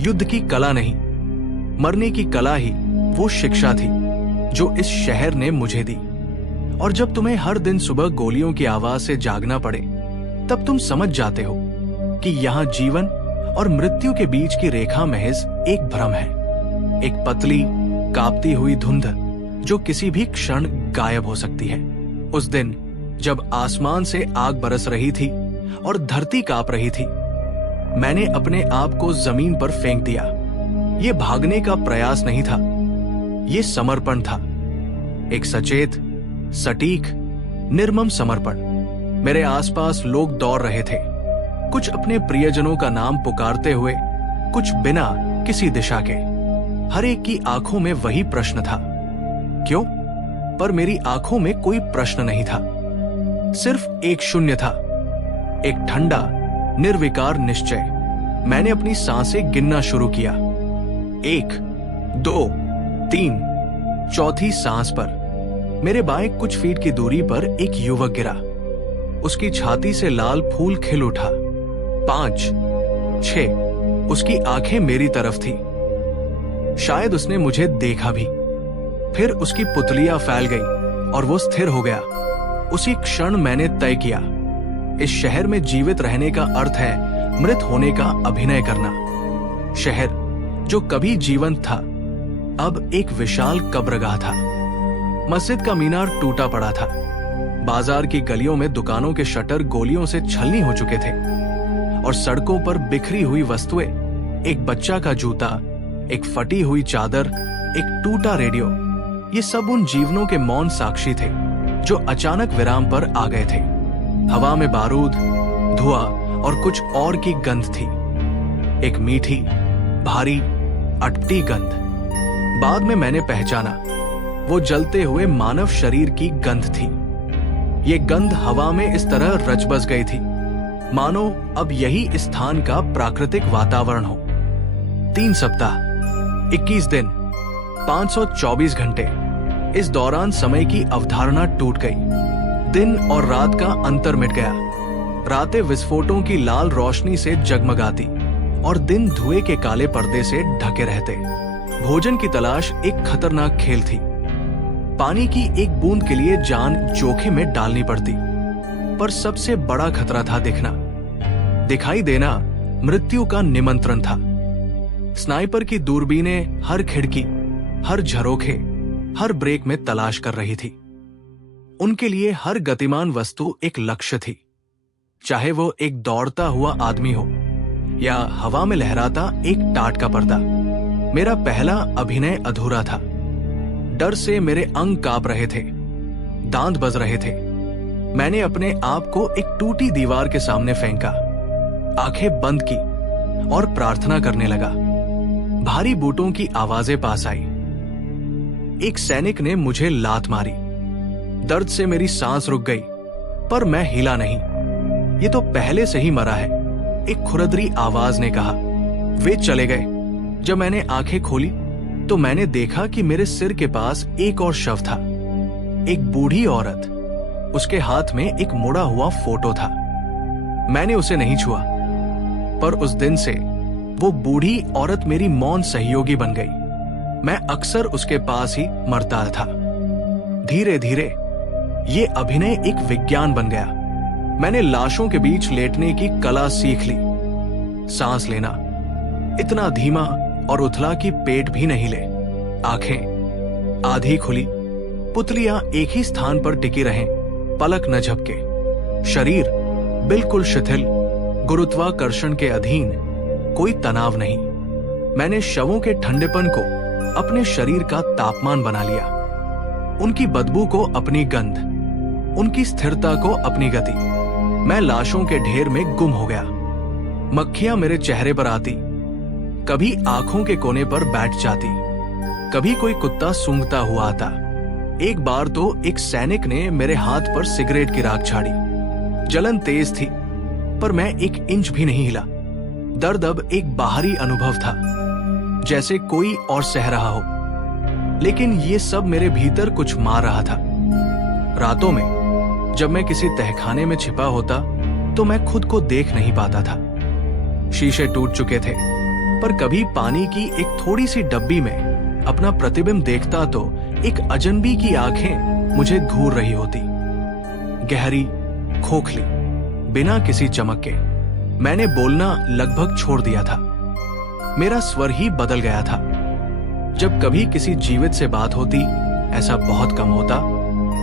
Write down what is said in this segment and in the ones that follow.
युद्ध की कला नहीं, मरने की कला ही वो शिक्षा थी जो इस शहर ने मुझे दी। और जब तुम्हें हर दिन सुबह गोलियों की आवाज से जागना पड़े, तब तुम समझ जाते हो कि यहाँ जीवन और मृत्यु के बीच की रेखा महज एक भ्रम है, एक पतली कांपती हुई धुंध जो किसी भी क्षण गायब हो सकती है। उस दिन जब आसमान से आग बरस रही थी और धरती कांप रही थी, मैंने अपने आप को जमीन पर फेंक दिया। ये भागने का प्रयास नहीं था, ये समर्पण था, एक सचेत, सटीक, निर्मम समर्पण। मेरे आसपास लोग दौड़ रहे थे, कुछ अपने प्रियजनों का नाम पुकारते हुए, कुछ बिना किसी दिशा के। हर एक की आंखों में वही प्रश्न था, क्यों? पर मेरी आंखों में कोई प्रश्न नहीं था, सिर्फ एक शून्य था, एक ठंडा, निर्विकार निश्चय। मैंने अपनी सांसें गिनना शुरू किया। 1, 2, 3, चौथी सांस पर मेरे बाएं कुछ फीट की दूरी पर एक युवक गिरा। उसकी छाती से लाल फूल खिल उठा। 5, 6, उसकी आंखें मेरी तरफ थी। शायद उसने मुझे देखा भी। फिर उसकी पुतलियां फैल गई और वो स्थिर हो गया। उसी क्षण मैंने तय किया, इस शहर में जीवित रहने का अर्थ है मृत होने का अभिनय करना। शहर जो कभी जीवंत था, अब एक विशाल कब्रगाह था। मस्जिद का मीनार टूटा पड़ा था। बाजार की गलियों में दुकानों के शटर गोलियों से छलनी हो चुके थे और सड़कों पर बिखरी हुई वस्तुएं, एक बच्चा का जूता, एक फटी हुई चादर, एक टूटा रेडियो, ये सब उन जीवनों के मौन साक्षी थे जो अचानक विराम पर आ गए थे। हवा में बारूद, धुआं और कुछ और की गंध थी, एक मीठी, भारी, अटपटी गंध। बाद में मैंने पहचाना, वो जलते हुए मानव शरीर की गंध थी। ये गंध हवा में इस तरह रच बस गई थी मानो अब यही इस स्थान का प्राकृतिक वातावरण हो। 3 सप्ताह, 21 दिन, 524 घंटे, इस दौरान समय की अवधारणा टूट गई। दिन और रात का अंतर मिट गया। रातें विस्फोटों की लाल रोशनी से जगमगाती और दिन धुएं के काले पर्दे से ढके रहते। भोजन की तलाश एक खतरनाक खेल थी। पानी की एक बूंद के लिए जान जोखिम में डालनी पड़ती। पर सबसे बड़ा खतरा था दिखना, दिखाई देना मृत्यु का निमंत्रण था। स्नाइपर की दूरबीनें हर खिड़की, हर झरोखे, हर ब्रेक में तलाश कर रही थी। उनके लिए हर गतिमान वस्तु एक लक्ष्य थी, चाहे वो एक दौड़ता हुआ आदमी हो या हवा में लहराता एक टाट का पर्दा। मेरा पहला अभिनय अधूरा था। डर से मेरे अंग कांप रहे थे, दांत बज रहे थे। मैंने अपने आप को एक टूटी दीवार के सामने फेंका, आंखें बंद की और प्रार्थना करने लगा। भारी बूटों की आवाजें पास आई। एक सैनिक ने मुझे लात मारी। दर्द से मेरी सांस रुक गई, पर मैं हिला नहीं। ये तो पहले से ही मरा है, एक खुरदरी आवाज ने कहा। वे चले गए। जब मैंने आंखें खोली तो मैंने देखा कि मेरे सिर के पास एक और शव था, एक बूढ़ी औरत। उसके हाथ में एक मुड़ा हुआ फोटो था। मैंने उसे नहीं छुआ, पर उस दिन से वो बूढ़ी औरत मेरी मौन सहयोगी बन गई। मैं अक्सर उसके पास ही मरता था। धीरे धीरे ये अभिनय एक विज्ञान बन गया। मैंने लाशों के बीच लेटने की कला सीख ली। सांस लेना इतना धीमा और उथला कि पेट भी नहीं ले। आंखें आधी खुली, पुतलियां एक ही स्थान पर टिकी रहें, पलक न झपके। शरीर बिल्कुल शिथिल, गुरुत्वाकर्षण के अधीन, कोई तनाव नहीं। मैंने शवों के ठंडेपन को अपने शरीर का तापमान बना लिया, उनकी बदबू को अपनी गंध, उनकी स्थिरता को अपनी गति। मैं लाशों के ढेर में गुम हो गया। मक्खियां मेरे चेहरे पर आती, कभी आंखों के कोने पर बैठ जाती, कभी कोई कुत्ता सूंघता हुआ आता। एक बार तो एक सैनिक ने मेरे हाथ पर सिगरेट की राख झाड़ी। जलन तेज थी, पर मैं एक इंच भी नहीं हिला। दर्द अब एक बाहरी अनुभव था, जैसे कोई और सह रहा हो, लेकिन ये सब मेरे भीतर कुछ मार रहा था। रातों में जब मैं किसी तहखाने में छिपा होता तो मैं खुद को देख नहीं पाता था। शीशे टूट चुके थे, पर कभी पानी की एक थोड़ी सी डब्बी में अपना प्रतिबिंब देखता तो एक अजनबी की आंखें मुझे घूर रही होती, गहरी, खोखली, बिना किसी चमक के। मैंने बोलना लगभग छोड़ दिया था। मेरा स्वर ही बदल गया था। जब कभी किसी जीवित से बात होती, ऐसा बहुत कम होता,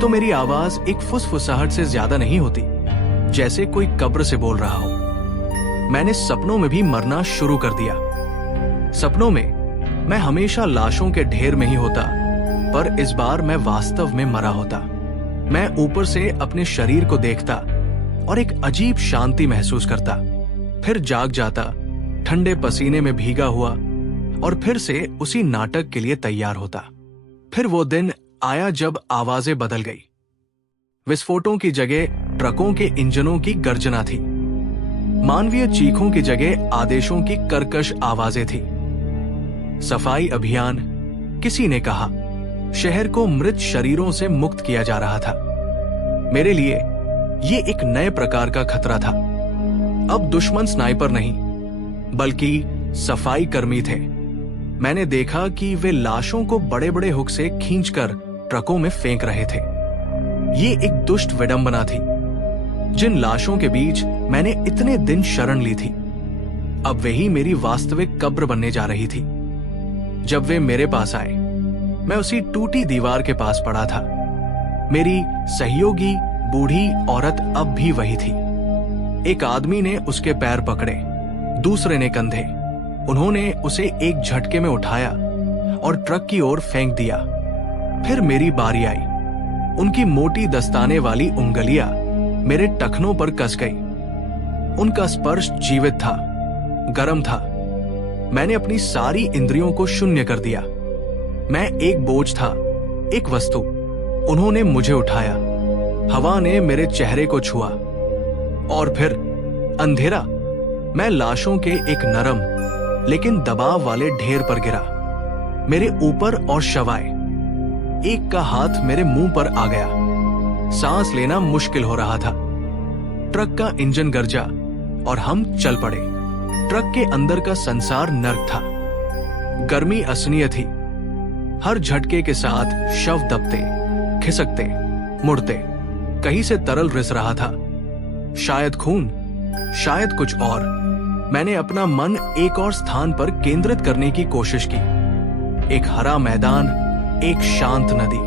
तो मेरी आवाज एक फुसफुसाहट से ज्यादा नहीं होती, जैसे कोई कब्र से बोल रहा हो। मैंने सपनों में भी मरना शुरू कर दिया। सपनों में मैं हमेशा लाशों के ढेर में ही होता, पर इस बार मैं वास्तव में मरा होता। मैं ऊपर से अपने शरीर को देखता और एक अजीब शांति महसूस करता, फिर जाग जाता, ठंडे पसीने में भीगा हुआ, और फिर से उसी नाटक के लिए तैयार होता। फिर वो दिन आया जब आवाजें बदल गई। विस्फोटों की जगह ट्रकों के इंजनों की गर्जना थी। मानवीय चीखों की जगह आदेशों की कर्कश आवाजें थी। सफाई अभियान, किसी ने कहा, शहर को मृत शरीरों से मुक्त किया जा रहा था। मेरे लिए ये एक नए प्रकार का खतरा था। अब दुश्मन स्नाइपर नहीं, बल्कि सफाई कर्मी थे। मैंने देखा कि वे लाशों को बड़े बड़े हुक से खींचकर ट्रकों में फेंक रहे थे। ये एक दुष्ट विडंबना थी। जिन लाशों के बीच मैंने इतने दिन शरण ली थी, अब वही मेरी वास्तविक कब्र बनने जा रही थी। जब वे मेरे पास आए, मैं उसी टूटी दीवार के पास पड़ा था। मेरी सहयोगी बूढ़ी औरत अब भी वही थी। एक आदमी ने उसके पैर पकड़े, दूसरे ने कंधे। उन्होंने उसे एक झटके में उठाया और ट्रक की ओर फेंक दिया। फिर मेरी बारी आई। उनकी मोटी दस्ताने वाली उंगलियां मेरे टखनों पर कस गई। उनका स्पर्श जीवित था, गर्म था। मैंने अपनी सारी इंद्रियों को शून्य कर दिया। मैं एक बोझ था, एक वस्तु। उन्होंने मुझे उठाया। हवा ने मेरे चेहरे को छुआ, और फिर अंधेरा। मैं लाशों के एक नरम लेकिन दबाव वाले ढेर पर गिरा। मेरे ऊपर और शवाए। एक का हाथ मेरे मुंह पर आ गया। सांस लेना मुश्किल हो रहा था। ट्रक का इंजन गरजा और हम चल पड़े। ट्रक के अंदर का संसार नर्क था। गर्मी असहनीय थी। हर झटके के साथ शव दबते, खिसकते, मुड़ते। कहीं से तरल रिस रहा था, शायद खून, शायद कुछ और। मैंने अपना मन एक और स्थान पर केंद्रित करने की कोशिश की। एक हरा मैदान, एक शांत नदी।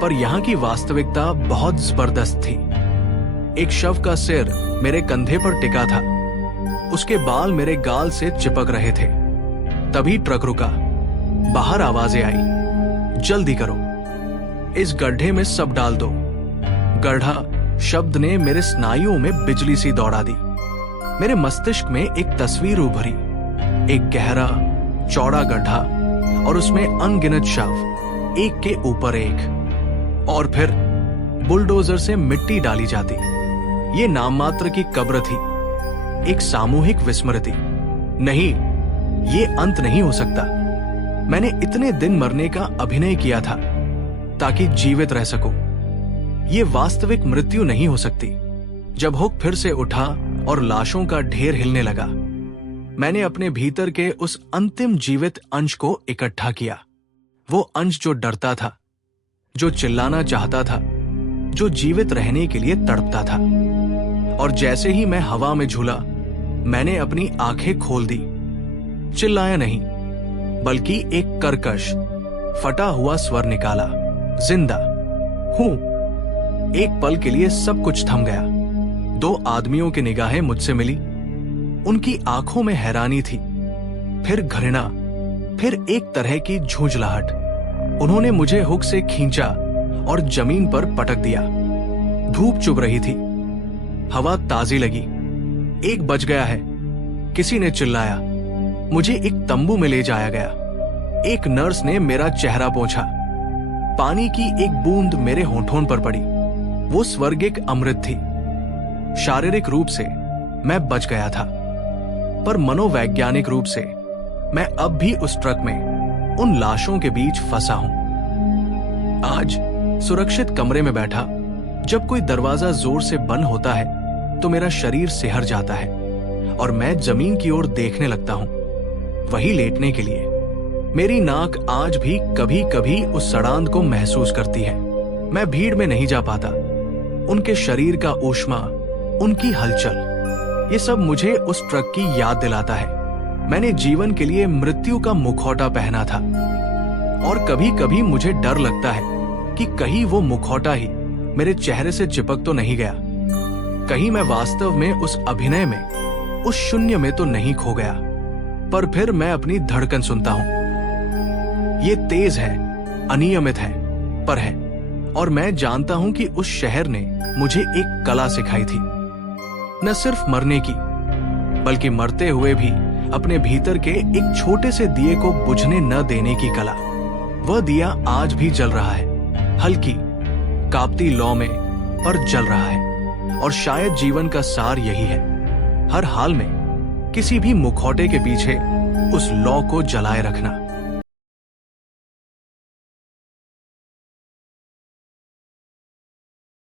पर यहाँ की वास्तविकता बहुत जबरदस्त थी। एक शव का सिर मेरे कंधे पर टिका था। उसके बाल मेरे गाल से चिपक रहे थे। तभी ट्रक रुका। बाहर आवाजें आई, जल्दी करो, इस गड्ढे में सब डाल दो। गड्ढा शब्द ने मेरे स्नायुओं में बिजली सी दौड़ा दी। मेरे मस्तिष्क में एक तस्वीर उभरी, एक गहरा, चौड़ा गड्ढा, और उसमें अनगिनत शव, एक के ऊपर एक। और फिर बुलडोजर से मिट्टी डाली जाती। ये नाम मात्र की कब्र थी, एक सामूहिक विस्मृति। नहीं, ये अंत नहीं हो सकता। मैंने इतने दिन मरने का अभिनय किया था ताकि जीवित रह सकूं। ये वास्तविक मृत्यु नहीं हो सकती। जब हुक फिर से उठा और लाशों का ढेर हिलने लगा, मैंने अपने भीतर के उस अंतिम जीवित अंश को इकट्ठा किया। वो अंश जो डरता था, जो चिल्लाना चाहता था, जो जीवित रहने के लिए तड़पता था। और जैसे ही मैं हवा में झूला, मैंने अपनी आंखें खोल दी। चिल्लाया नहीं, बल्कि एक कर्कश, फटा हुआ स्वर निकाला, जिंदा हूं। एक पल के लिए सब कुछ थम गया। दो आदमियों की निगाहें मुझसे मिली। उनकी आंखों में हैरानी थी, फिर घृणा, फिर एक तरह की झुंझलाहट। उन्होंने मुझे हुक से खींचा और जमीन पर पटक दिया। धूप चुभ रही थी, हवा ताजी लगी। 1 बज गया है, किसी ने चिल्लाया। मुझे एक तंबू में ले जाया गया। एक नर्स ने मेरा चेहरा पोंछा। पानी की एक बूंद मेरे होठों पर पड़ी। वो स्वर्गिक अमृत थी। शारीरिक रूप से मैं बच गया था, पर मनोवैज्ञानिक रूप से मैं अब भी उस ट्रक में उन लाशों के बीच फंसा हूं। आज सुरक्षित कमरे में बैठा, जब कोई दरवाजा जोर से बंद होता है तो मेरा शरीर सिहर जाता है और मैं जमीन की ओर देखने लगता हूं। वही लेटने के लिए। मेरी नाक आज भी कभी कभी उस सड़ांध को महसूस करती है। मैं भीड़ में नहीं जा पाता। उनके शरीर का ऊष्मा, उनकी हलचल, ये सब मुझे उस ट्रक की याद दिलाता है। मैंने जीवन के लिए मृत्यु का मुखौटा पहना था और कभी कभी मुझे डर लगता है कि कहीं वो मुखौटा ही मेरे चेहरे से चिपक तो नहीं गया। कहीं मैं वास्तव में उस अभिनय में, उस शून्य में तो नहीं खो गया। पर फिर मैं अपनी धड़कन सुनता हूं। ये तेज है, अनियमित है, पर है। और मैं जानता हूं कि उस शहर ने मुझे एक कला सिखाई थी, न सिर्फ मरने की, बल्कि मरते हुए भी अपने भीतर के एक छोटे से दिए को बुझने न देने की कला। वह दिया आज भी जल रहा है, हल्की कांपती लौ में, पर जल रहा है। और शायद जीवन का सार यही है, हर हाल में किसी भी मुखौटे के पीछे उस लौ को जलाए रखना।